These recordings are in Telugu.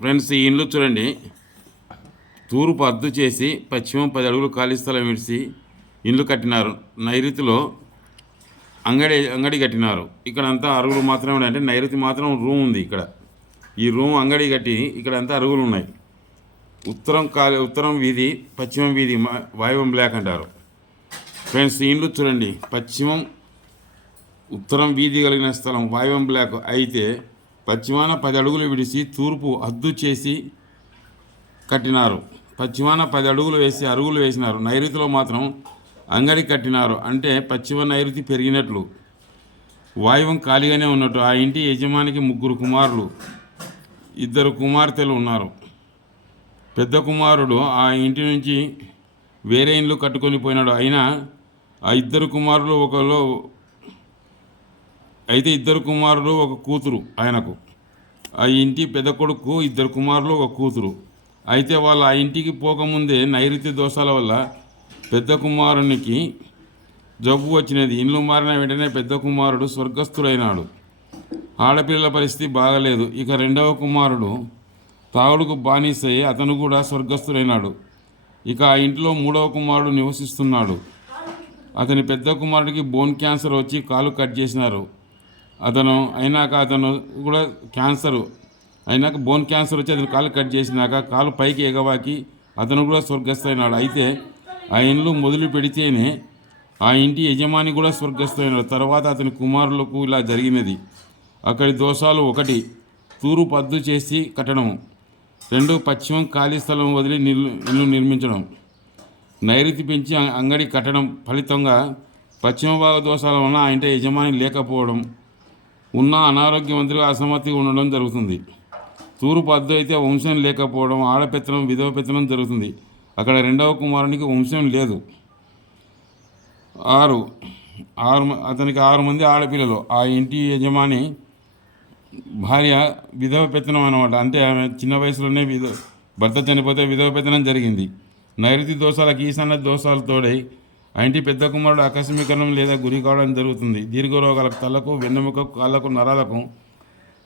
ఫ్రెండ్స్, ఈ ఇండ్లు చూడండి. తూర్పు అద్దు చేసి పశ్చిమం 10 అడుగులు ఖాళీ స్థలం విడిచి ఇండ్లు కట్టినారు. నైరుతిలో అంగడి కట్టినారు. ఇక్కడ అంతా అరుగులు మాత్రమే ఉన్నాయి. అంటే నైరుతి మాత్రం రూమ్ ఉంది. ఇక్కడ ఈ రూమ్ అంగడి కట్టి ఇక్కడ అంతా అరుగులు ఉన్నాయి. ఉత్తరం వీధి, పశ్చిమం వీధి వాయువం బ్లాక్ అంటారు. ఫ్రెండ్స్, ఈ ఇండ్లు చూడండి. ఉత్తరం వీధి కలిగిన స్థలం వాయువం బ్లాక్ అయితే పశ్చిమాన 10 అడుగులు విడిచి తూర్పు అద్దు చేసి కట్టినారు. పశ్చిమాన 10 అడుగులు వేసి అరుగులు వేసినారు. నైరుతిలో మాత్రం అంగడి కట్టినారు. అంటే పశ్చిమ నైరుతి పెరిగినట్లు, వాయువం ఖాళీగానే ఉన్నట్టు. ఆ ఇంటి యజమానికి 3 కుమారులు, 2 కుమార్తెలు ఉన్నారు. పెద్ద కుమారుడు ఆ ఇంటి నుంచి వేరే ఇండ్లు కట్టుకొని పోయినాడు. అయినా ఆ 2 కుమారులు అయితే 2 కుమారులు ఒక కూతురు ఆయనకు. ఆ ఇంటి పెద్ద కొడుకు 2 కుమారులు ఒక కూతురు. అయితే వాళ్ళు ఆ ఇంటికి పోకముందే నైరుతి దోషాల వల్ల పెద్ద కుమారునికి జబ్బు వచ్చినది. ఇండ్లు మారిన వెంటనే పెద్ద కుమారుడు స్వర్గస్థుడైనాడు. ఆడపిల్లల పరిస్థితి బాగలేదు. ఇక 2వ కుమారుడు తాగుడుకు బానిసై అతను కూడా స్వర్గస్థుడైనాడు. ఇక ఆ ఇంట్లో 3వ కుమారుడు నివసిస్తున్నాడు. అతని పెద్ద కుమారుడికి బోన్ క్యాన్సర్ వచ్చి కాలు కట్ చేసినారు. అతను కూడా బోన్ క్యాన్సర్ వచ్చి అతను కాలు కట్ చేసినాక కాలు పైకి ఎగవాకి అతను కూడా స్వర్గస్థైనాడు. అయితే ఆ ఇండ్లు మొదలు పెడితేనే ఆ ఇంటి యజమాని కూడా స్వర్గస్థైనాడు. తర్వాత అతని కుమారులకు ఇలా జరిగినది. అక్కడి దోషాలు: 1, తూర్పు అద్దు చేసి కట్టడం. 2, పశ్చిమం ఖాళీ స్థలం వదిలి ఇల్లు నిర్మించడం. నైరుతి పెంచి అంగడి కట్టడం. ఫలితంగా పశ్చిమ భాగ దోషాల వలన ఆ ఇంటి యజమాని లేకపోవడం, ఉన్న అనారోగ్యవంతులుగా అసమ్మతిగా ఉండడం జరుగుతుంది. తూర్పు అద్దు అయితే వంశం లేకపోవడం, ఆడపెత్తనం, విధవ పెత్తనం జరుగుతుంది. అక్కడ 2వ కుమారునికి వంశం లేదు. 6, అతనికి 6 మంది ఆడపిల్లలు. ఆ ఇంటి యజమాని భార్య విధవ పెత్తనం అన్నమాట. అంటే ఆమె చిన్న వయసులోనే భర్త చనిపోతే విధవ పెత్తనం జరిగింది. నైరుతి దోషాలకు ఈశాన్య దోషాలు తోడై ఆ ఇంటి పెద్ద కుమారుడు ఆకస్మికరణం లేదా గురి కావడం జరుగుతుంది. దీర్ఘరోగాలకు, తలకు, వెన్నెముకకు, కాళ్ళకు, నరాలకు,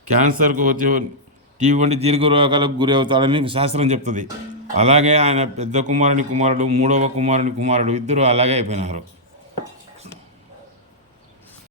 క్యాన్సర్కు వచ్చే టీవీ వంటి దీర్ఘరోగాలకు గురి అవుతాడని శాస్త్రం చెప్తుంది. అలాగే ఆయన పెద్ద కుమారుడు, 3వ కుమారుని కుమారుడు ఇద్దరు అలాగే అయిపోయినారు.